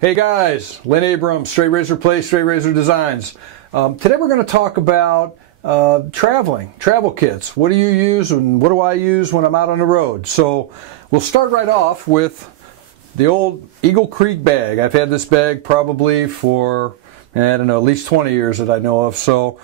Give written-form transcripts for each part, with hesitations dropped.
Hey guys, Len Abrams, Straight Razor Place, Straight Razor Designs. Today we're going to talk about travel kits. What do you use and what do I use when I'm out on the road? So we'll start right off with the old Eagle Creek bag. I've had this bag probably for, I don't know, at least 20 years that I know of. So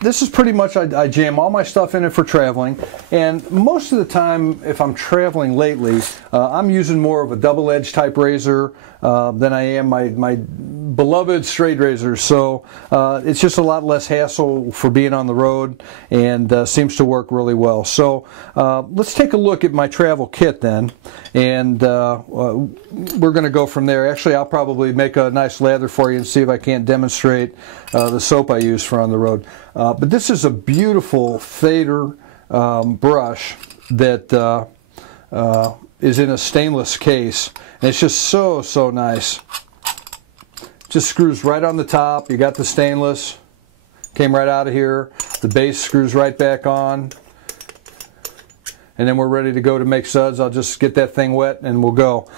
this is pretty much, I jam all my stuff in it for traveling, and most of the time if I'm traveling lately, I'm using more of a double-edged type razor than I am my beloved straight razors. So it's just a lot less hassle for being on the road, and seems to work really well. So let's take a look at my travel kit then, and we're going to go from there. Actually, I'll probably make a nice lather for you and see if I can't demonstrate the soap I use for on the road. But this is a beautiful fader brush that is in a stainless case, and it's just so nice. Just screws right on the top. You got the stainless, came right out of here. The base screws right back on, and then we're ready to go to make suds. I'll just get that thing wet and we'll go.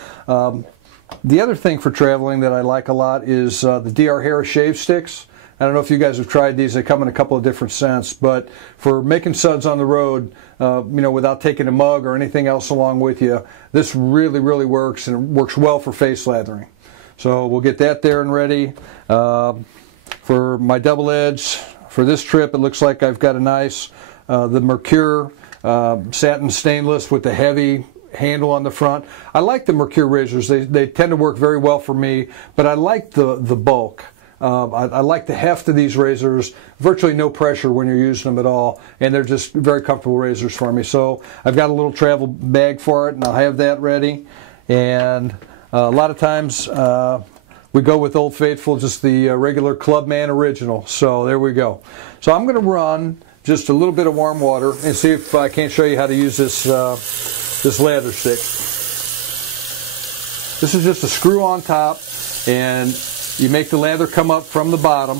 The other thing for traveling that I like a lot is the DR Harris shave sticks. I don't know if you guys have tried these. They come in a couple of different scents, but for making suds on the road, without taking a mug or anything else along with you, this really works, and it works well for face lathering. So we'll get that there and ready. For my double edge, for this trip, it looks like I've got a nice, the Mercure satin stainless with the heavy handle on the front. I like the Mercure razors. They tend to work very well for me, but I like the bulk. I like the heft of these razors, virtually no pressure when you're using them at all, and they're just very comfortable razors for me. So I've got a little travel bag for it, and I'll have that ready. And a lot of times we go with Old Faithful, just the regular Clubman original. So there we go. So I'm going to run just a little bit of warm water and see if I can't show you how to use this, this lather stick. This is just a screw on top, and you make the lather come up from the bottom,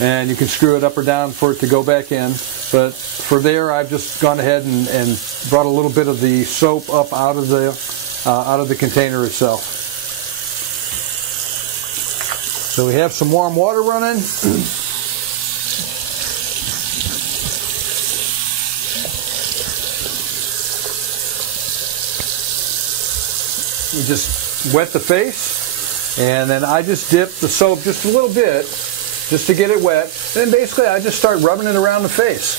and you can screw it up or down for it to go back in. But for there, I've just gone ahead and brought a little bit of the soap up out of the container itself. So we have some warm water running. We just wet the face. And then I just dip the soap just a little bit, just to get it wet. And then basically I just start rubbing it around the face.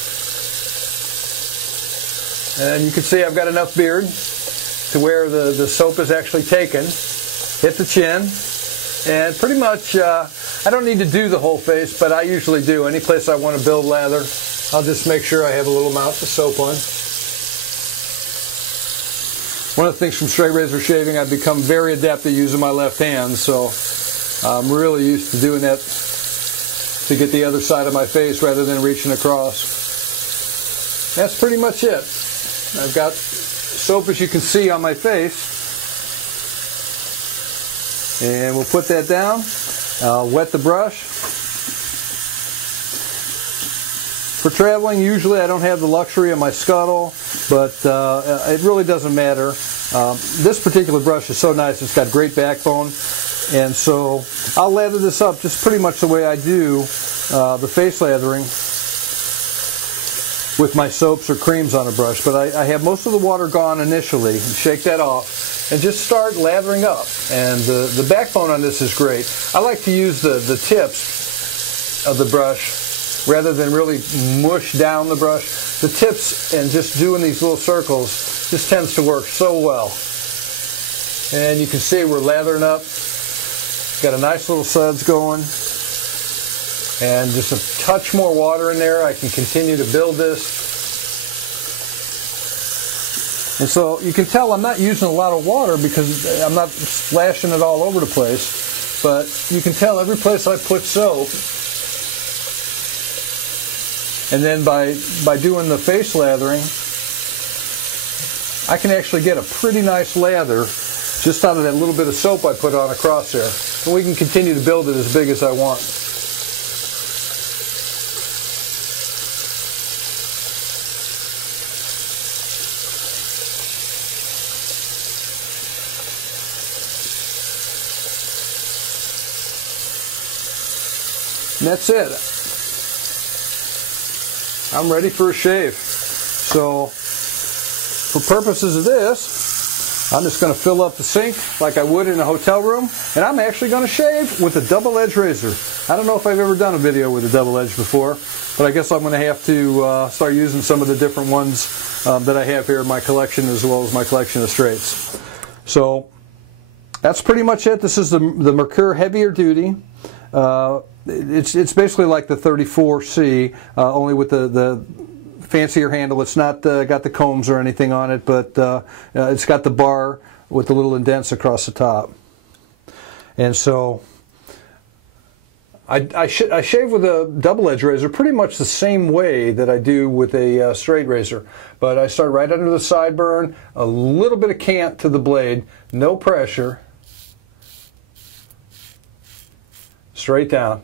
And you can see I've got enough beard to where the soap is actually taken. Hit the chin. And pretty much, I don't need to do the whole face, but I usually do. Any place I want to build lather, I'll just make sure I have a little amount of soap on. One of the things from straight razor shaving, I've become very adept at using my left hand, so I'm really used to doing that to get the other side of my face rather than reaching across. That's pretty much it. I've got soap, as you can see, on my face, and we'll put that down. I'll wet the brush. For traveling, usually I don't have the luxury of my scuttle, but it really doesn't matter. This particular brush is so nice. It's got great backbone, and so I'll lather this up just pretty much the way I do the face lathering with my soaps or creams on a brush. But I have most of the water gone initially, and shake that off, and just start lathering up. And the backbone on this is great. I like to use the tips of the brush rather than really mush down the brush. The tips and just doing these little circles just tends to work so well. And you can see we're lathering up. Got a nice little suds going. And just a touch more water in there. I can continue to build this. And so you can tell I'm not using a lot of water because I'm not splashing it all over the place. But you can tell every place I put soap. And then by doing the face lathering, I can actually get a pretty nice lather just out of that little bit of soap I put on across there. And we can continue to build it as big as I want. And that's it. I'm ready for a shave. So for purposes of this, I'm just going to fill up the sink like I would in a hotel room, and I'm actually going to shave with a double-edged razor. I don't know if I've ever done a video with a double-edged before, but I guess I'm going to have to start using some of the different ones that I have here in my collection, as well as my collection of straights. So that's pretty much it. This is the Mercure heavier duty. It's basically like the 34C, only with the fancier handle. It's not got the combs or anything on it, but it's got the bar with the little indents across the top. And so I shave with a double-edged razor pretty much the same way that I do with a straight razor. But I start right under the sideburn, a little bit of cant to the blade, no pressure, straight down.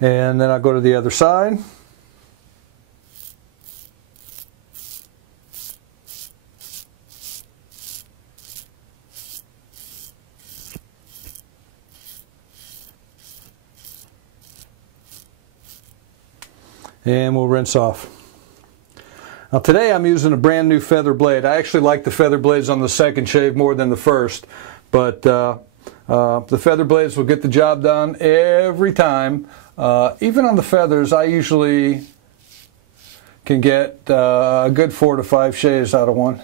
And then I'll go to the other side. And we'll rinse off. Now today I'm using a brand new feather blade. I actually like the feather blades on the second shave more than the first, but the feather blades will get the job done every time. Even on the feathers, I usually can get a good 4 to 5 shaves out of one.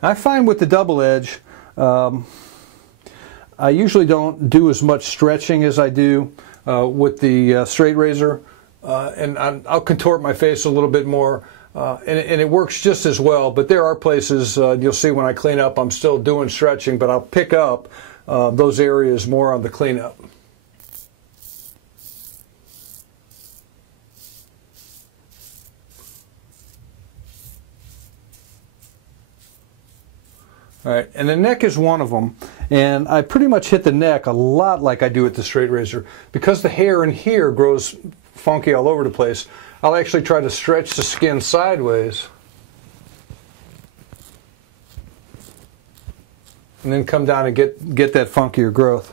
I find with the double edge, I usually don't do as much stretching as I do with the straight razor, and I'll contort my face a little bit more, and it works just as well. But there are places, you'll see when I clean up, I'm still doing stretching, but I'll pick up those areas more on the cleanup. All right, and the neck is one of them, and I pretty much hit the neck a lot like I do with the straight razor. Because the hair in here grows funky all over the place, I'll actually try to stretch the skin sideways and then come down and get that funkier growth.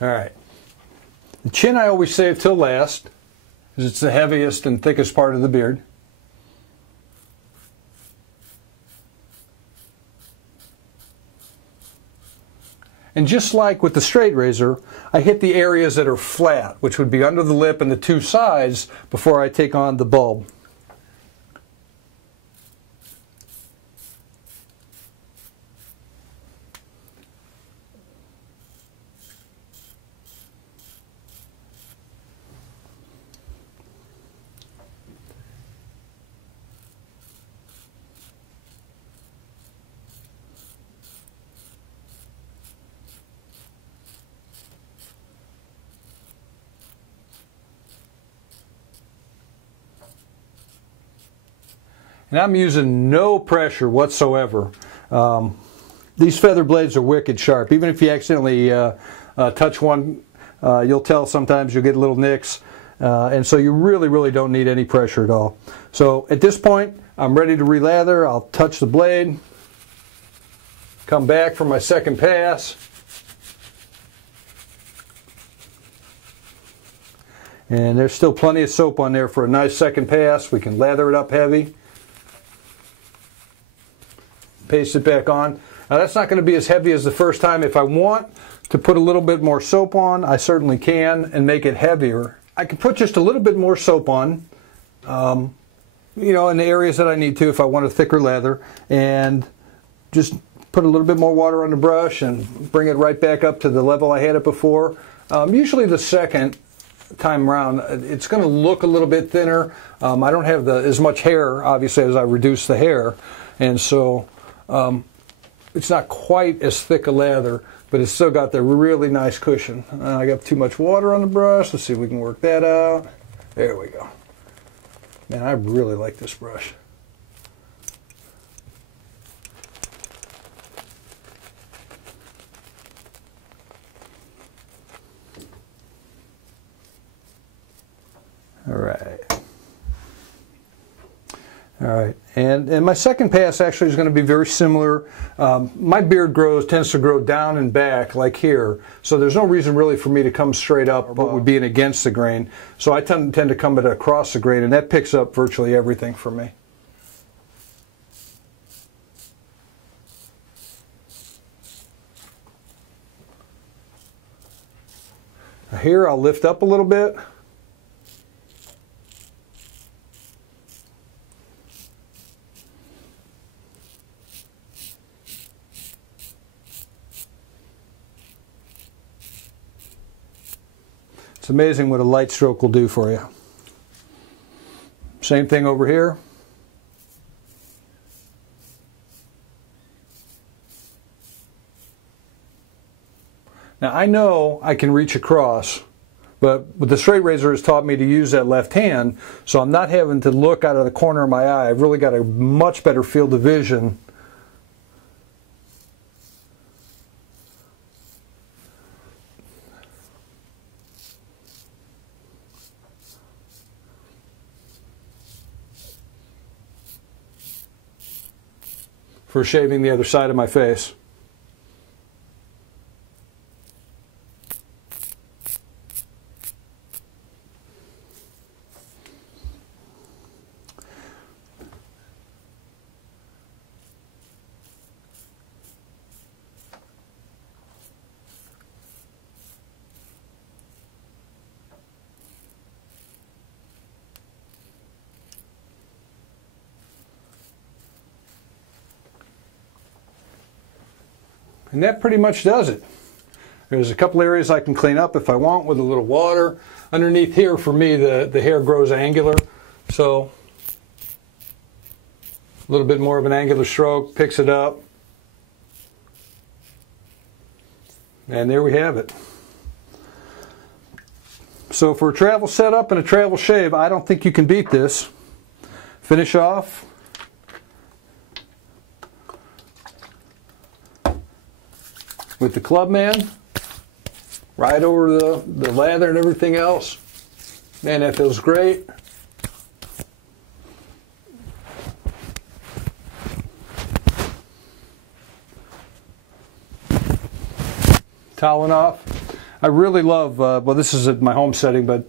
All right. The chin I always save till last, because it's the heaviest and thickest part of the beard. And just like with the straight razor, I hit the areas that are flat, which would be under the lip and the two sides, before I take on the bulb. And I'm using no pressure whatsoever. These feather blades are wicked sharp. Even if you accidentally touch one, you'll tell sometimes you'll get little nicks. And so you really don't need any pressure at all. So at this point, I'm ready to relather. I'll touch the blade, come back for my second pass. And there's still plenty of soap on there for a nice second pass. We can lather it up heavy. Paste it back on. Now that's not going to be as heavy as the first time. If I want to put a little bit more soap on, I certainly can, and make it heavier. I can put just a little bit more soap on, you know, in the areas that I need to if I want a thicker lather, and just put a little bit more water on the brush and bring it right back up to the level I had it before. Usually the second time around, it's going to look a little bit thinner. I don't have as much hair, obviously, as I reduce the hair, and so it's not quite as thick a lather, but it's still got the really nice cushion. I got too much water on the brush. Let's see if we can work that out. There we go. Man, I really like this brush. All right. All right, and my second pass actually is going to be very similar. My beard tends to grow down and back like here, so there's no reason really for me to come straight up, but would be against the grain. So I tend to come it across the grain, and that picks up virtually everything for me. Here I'll lift up a little bit. It's amazing what a light stroke will do for you. Same thing over here. Now I know I can reach across, but the straight razor has taught me to use that left hand, so I'm not having to look out of the corner of my eye. I've really got a much better field of vision. For shaving the other side of my face. And that pretty much does it. There's a couple areas I can clean up if I want with a little water. Underneath here, for me, the hair grows angular. So a little bit more of an angular stroke, picks it up. And there we have it. So for a travel setup and a travel shave, I don't think you can beat this. Finish off. With the Clubman, right over the lather and everything else. Man, that feels great. Toweling off. I really love, well, this is at my home setting, but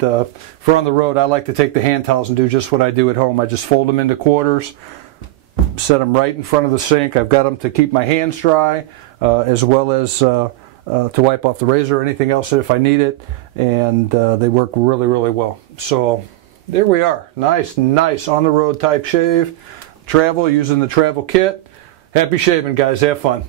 for on the road, I like to take the hand towels and do just what I do at home. I just fold them into quarters, set them right in front of the sink. I've got them to keep my hands dry, as well as to wipe off the razor or anything else if I need it, and they work really, really well. So there we are. Nice on the road type shave. Travel using the travel kit. Happy shaving, guys. Have fun.